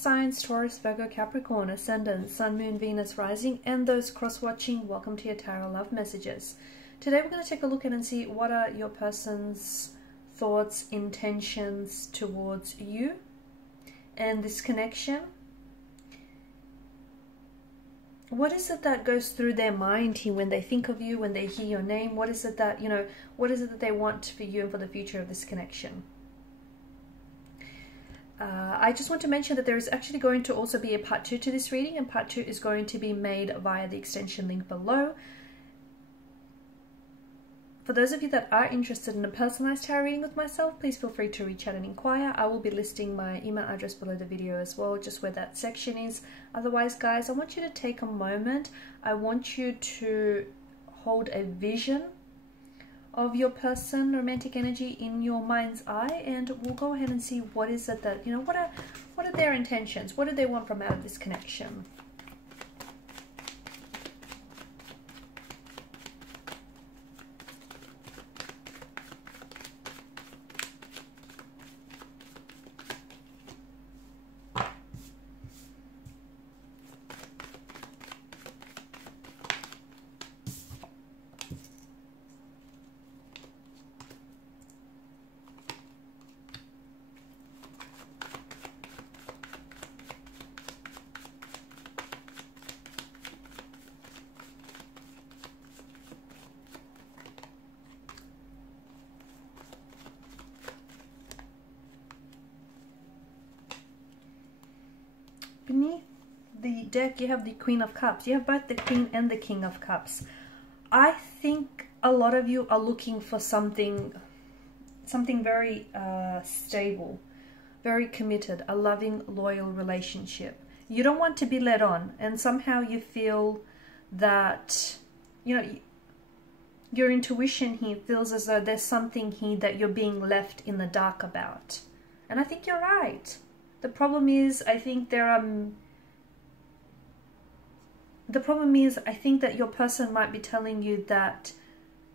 signs: Taurus, Virgo, Capricorn, Ascendant, Sun, Moon, Venus, Rising, and those cross-watching, welcome to your Tarot Love Messages. Today we're going to take a look at and see what are your person's thoughts, intentions towards you and this connection. What is it that goes through their mind here when they think of you, when they hear your name? What is it that, what is it that they want for you and for the future of this connection? I just want to mention that there is actually going to also be a part 2 to this reading, and part 2 is going to be made via the extension link below. For those of you that are interested in a personalized tarot reading with myself, please feel free to reach out and inquire. I will be listing my email address below the video as well, just where that section is. Otherwise, guys, I want you to take a moment. I want you to hold a vision of your person, romantic energy, in your mind's eye, and we'll go ahead and see what is it that, what are their intentions? What do they want from out of this connection? Beneath the deck, you have the Queen of Cups. You have both the Queen and the King of Cups. I think a lot of you are looking for something very stable, very committed, a loving, loyal relationship. You don't want to be led on, and somehow you feel that, your intuition here feels as though there's something here that you're being left in the dark about. And I think you're right. The problem is, I think that your person might be telling you that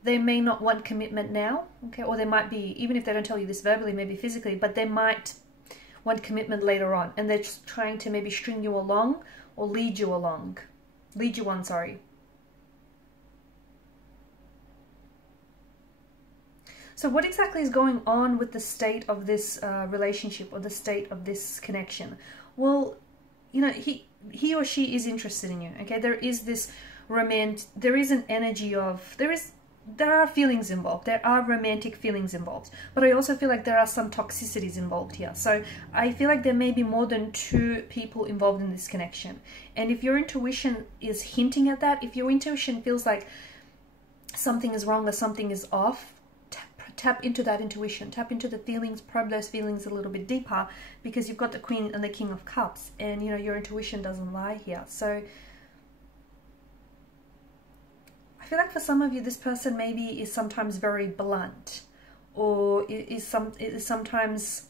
they may not want commitment now, okay? Or they might be, even if they don't tell you this verbally, maybe physically, but they might want commitment later on, and they're just trying to maybe string you along or lead you on, sorry. So what exactly is going on with the state of this relationship, or the state of this connection? Well, he or she is interested in you, okay? There is this there is an energy of, there are feelings involved. There are romantic feelings involved. But I also feel like there are some toxicities involved here. So I feel like there may be more than 2 people involved in this connection. And if your intuition is hinting at that, if your intuition feels like something is wrong or something is off, tap into that intuition, tap into the feelings, probe those feelings a little bit deeper, because you've got the Queen and the King of Cups, and your intuition doesn't lie here. So I feel like for some of you, this person maybe is sometimes very blunt, or is sometimes,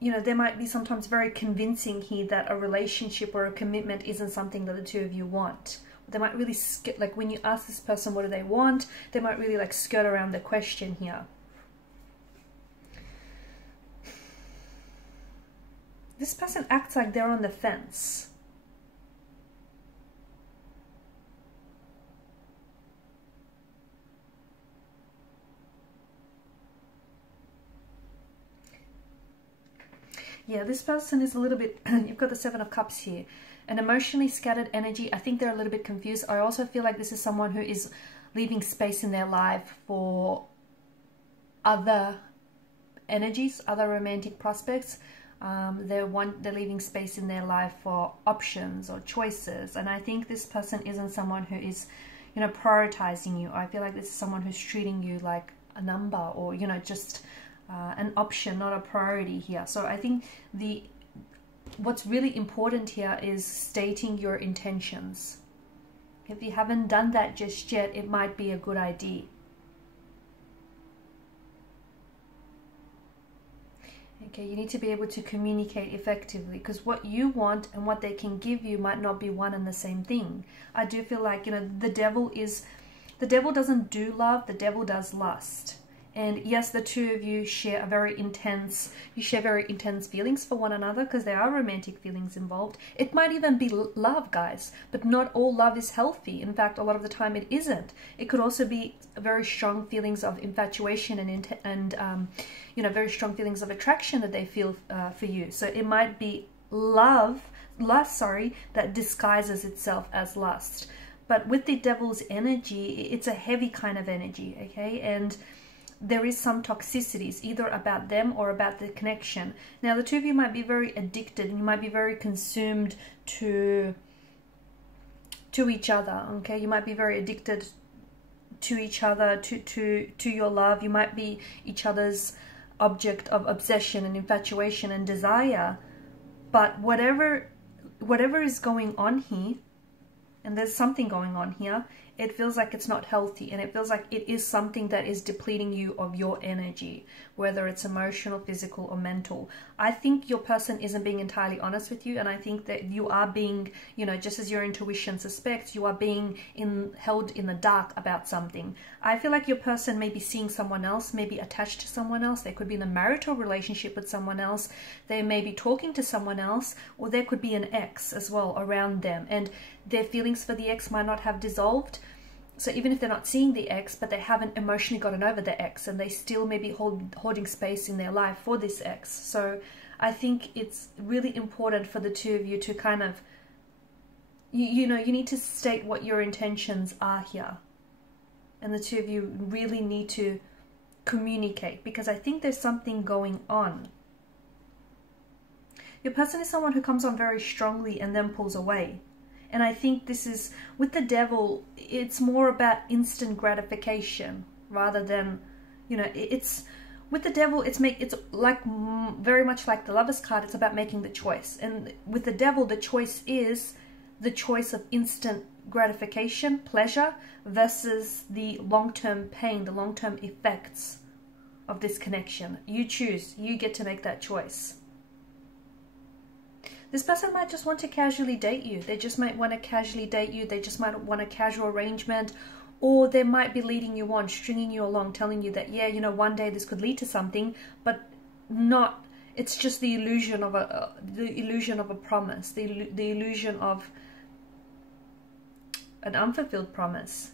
there might be sometimes very convincing here that a relationship or a commitment isn't something that the 2 of you want. They might really like when you ask this person what do they want, they might really like skirt around the question here. This person acts like they're on the fence. Yeah, this person is a little bit, you've got the 7 of Cups here. An emotionally scattered energy. I think they're a little bit confused. I also feel like this is someone who is leaving space in their life for other energies, other romantic prospects. They're leaving space in their life for options or choices. And I think this person isn't someone who is, prioritizing you. I feel like this is someone who's treating you like a number, or, just an option, not a priority here. So I think what's really important here is stating your intentions. If you haven't done that just yet, it might be a good idea. Okay, you need to be able to communicate effectively, because what you want and what they can give you might not be one and the same thing. I do feel like, the devil doesn't do love, the devil does lust. And yes, the two of you share very intense feelings for one another, because there are romantic feelings involved. It might even be love, guys, but not all love is healthy. In fact, a lot of the time it isn't. It could also be very strong feelings of infatuation and you know, very strong feelings of attraction that they feel for you. So it might be lust, that disguises itself as lust. But with the devil's energy, it's a heavy kind of energy, okay? And there is some toxicities, either about them or about the connection. Now, the two of you might be very addicted, and you might be very consumed to each other, okay? You might be very addicted to each other, to your love. You might be each other's object of obsession and infatuation and desire. But whatever is going on here, and there's something going on here, it feels like it's not healthy, and it feels like it is something that is depleting you of your energy, whether it's emotional, physical, or mental. I think your person isn't being entirely honest with you, and I think that you are being, you know, just as your intuition suspects, you are being held in the dark about something. I feel like your person may be seeing someone else, maybe attached to someone else. They could be in a marital relationship with someone else. They may be talking to someone else, or there could be an ex as well around them, and their feelings for the ex might not have dissolved. So even if they're not seeing the ex, but they haven't emotionally gotten over the ex, and they still may be holding space in their life for this ex. So I think it's really important for the two of you to kind of, you know, you need to state what your intentions are here. And the two of you really need to communicate, because I think there's something going on. Your person is someone who comes on very strongly and then pulls away. And I think this is, with the devil, it's more about instant gratification rather than, you know, it's, with the devil, it's like very much like the Lover's card, it's about making the choice. And with the devil, the choice is the choice of instant gratification, pleasure, versus the long-term pain, the long-term effects of this connection. You choose, you get to make that choice. This person might just want to casually date you. They just might want to casually date you. They just might want a casual arrangement, or they might be leading you on, stringing you along, telling you that, yeah, you know, one day this could lead to something, but not. It's just the illusion of a promise, the illusion of an unfulfilled promise.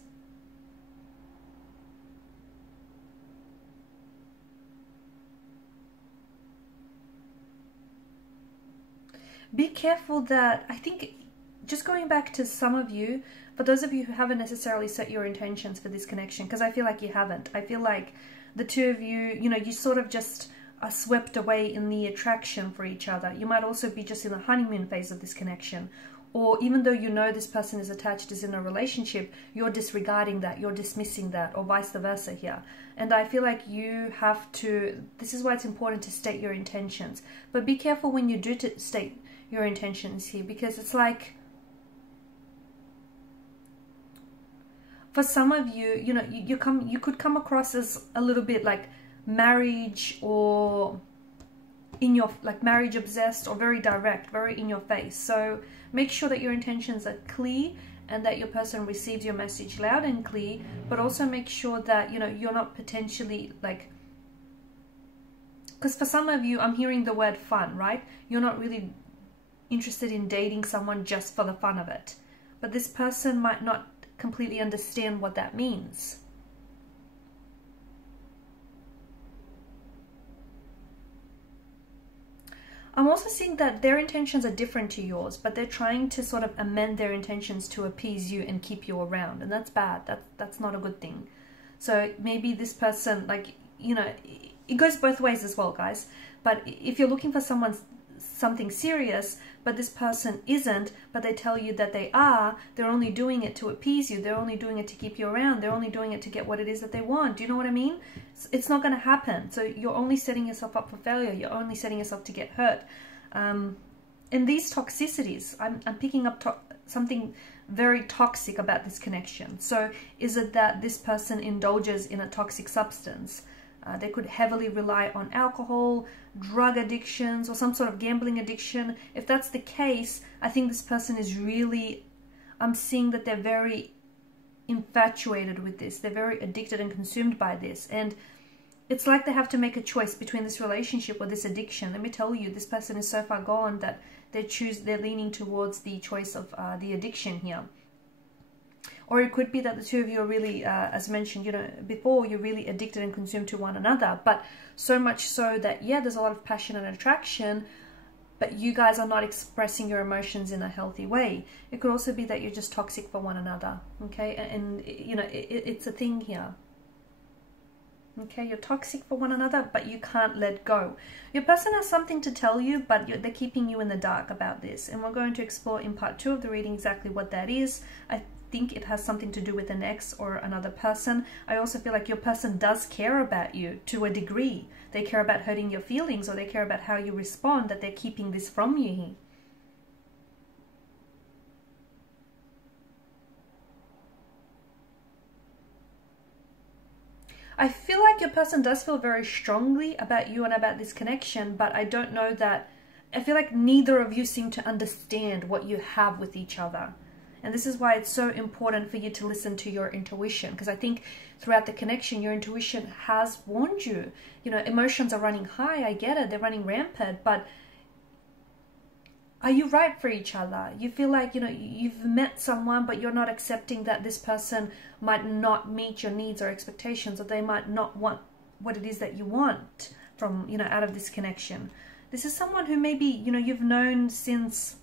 Be careful that, I think, just going back to some of you, for those of you who haven't necessarily set your intentions for this connection, because I feel like you haven't. I feel like the two of you, you know, you sort of just are swept away in the attraction for each other. You might also be just in the honeymoon phase of this connection. Or even though you know this person is attached, is in a relationship, you're disregarding that, you're dismissing that, or vice versa here. And I feel like you have to, this is why it's important to state your intentions. But be careful when you do state your intentions here, because it's like, for some of you, you know, you could come across as a little bit like marriage, or in your, like, marriage obsessed, or very direct, very in your face. So make sure that your intentions are clear and that your person receives your message loud and clear, but also make sure that, you know, you're not potentially like, because for some of you, I'm hearing the word fun, right? You're not really interested in dating someone just for the fun of it, but this person might not completely understand what that means. I'm also seeing that their intentions are different to yours, but they're trying to sort of amend their intentions to appease you and keep you around, and that's bad. That's not a good thing. So maybe this person, like, you know, it goes both ways as well, guys. But if you're looking for something serious, but this person isn't, but they tell you that they are, they're only doing it to appease you, they're only doing it to keep you around, they're only doing it to get what it is that they want. Do you know what I mean? It's not going to happen. So you're only setting yourself up for failure. You're only setting yourself to get hurt. And these toxicities, I'm picking up something very toxic about this connection. So is it that this person indulges in a toxic substance? They could heavily rely on alcohol, drug addictions, or some sort of gambling addiction. If that's the case, I think this person is really, I'm seeing that they're very infatuated with this. They're very addicted and consumed by this. And it's like they have to make a choice between this relationship or this addiction. Let me tell you, this person is so far gone that they're leaning towards the choice of the addiction here. Or it could be that the two of you are really, as mentioned, you know, before, you're really addicted and consumed to one another. But so much so that, yeah, there's a lot of passion and attraction, but you guys are not expressing your emotions in a healthy way. It could also be that you're just toxic for one another, okay? And you know, it's a thing here. Okay, you're toxic for one another, but you can't let go. Your person has something to tell you, but they're keeping you in the dark about this. And we're going to explore in part 2 of the reading exactly what that is. I think it has something to do with an ex or another person. I also feel like your person does care about you to a degree. They care about hurting your feelings, or they care about how you respond, that they're keeping this from you here. I feel like your person does feel very strongly about you and about this connection, but I don't know that, I feel like neither of you seem to understand what you have with each other. And this is why it's so important for you to listen to your intuition, because I think throughout the connection, your intuition has warned you. You know, emotions are running high, I get it, they're running rampant, but are you right for each other? You feel like, you know, you've met someone, but you're not accepting that this person might not meet your needs or expectations, or they might not want what it is that you want from, you know, out of this connection. This is someone who maybe, you know, you've known since,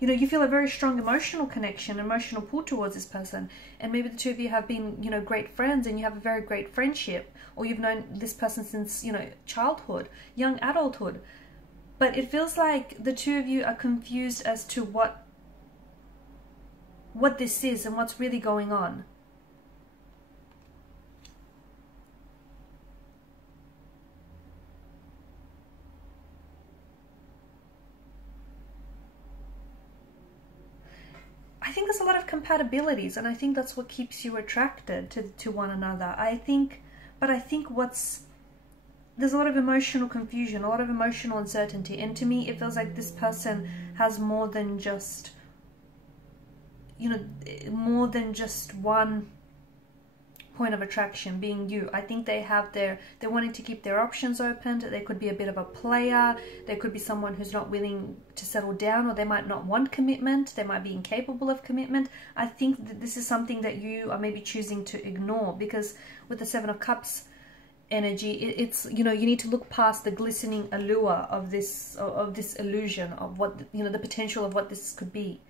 you know, you feel a very strong emotional connection, emotional pull towards this person. And maybe the two of you have been, you know, great friends, and you have a very great friendship. Or you've known this person since, you know, childhood, young adulthood. But it feels like the two of you are confused as to what this is and what's really going on. I think there's a lot of compatibilities, and I think that's what keeps you attracted to one another. There's a lot of emotional confusion, a lot of emotional uncertainty, and to me it feels like this person has more than just, you know, more than just one point of attraction, being you. I think they're wanting to keep their options open. They could be a bit of a player. There could be someone who's not willing to settle down, or they might not want commitment. They might be incapable of commitment. I think that this is something that you are maybe choosing to ignore, because with the Seven of Cups energy, it's, you know, you need to look past the glistening allure of this illusion of what, you know, the potential of what this could be.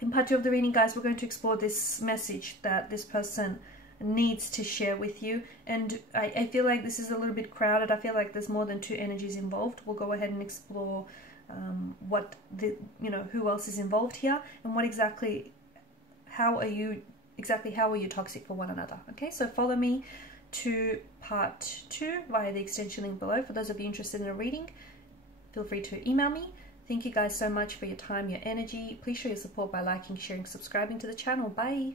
In part 2 of the reading, guys, we're going to explore this message that this person needs to share with you. And I feel like this is a little bit crowded. I feel like there's more than 2 energies involved. We'll go ahead and explore who else is involved here, and what exactly, how are you toxic for one another. Okay, so follow me to part 2 via the extension link below. For those of you interested in a reading, feel free to email me. Thank you guys so much for your time, your energy. Please show your support by liking, sharing, subscribing to the channel. Bye.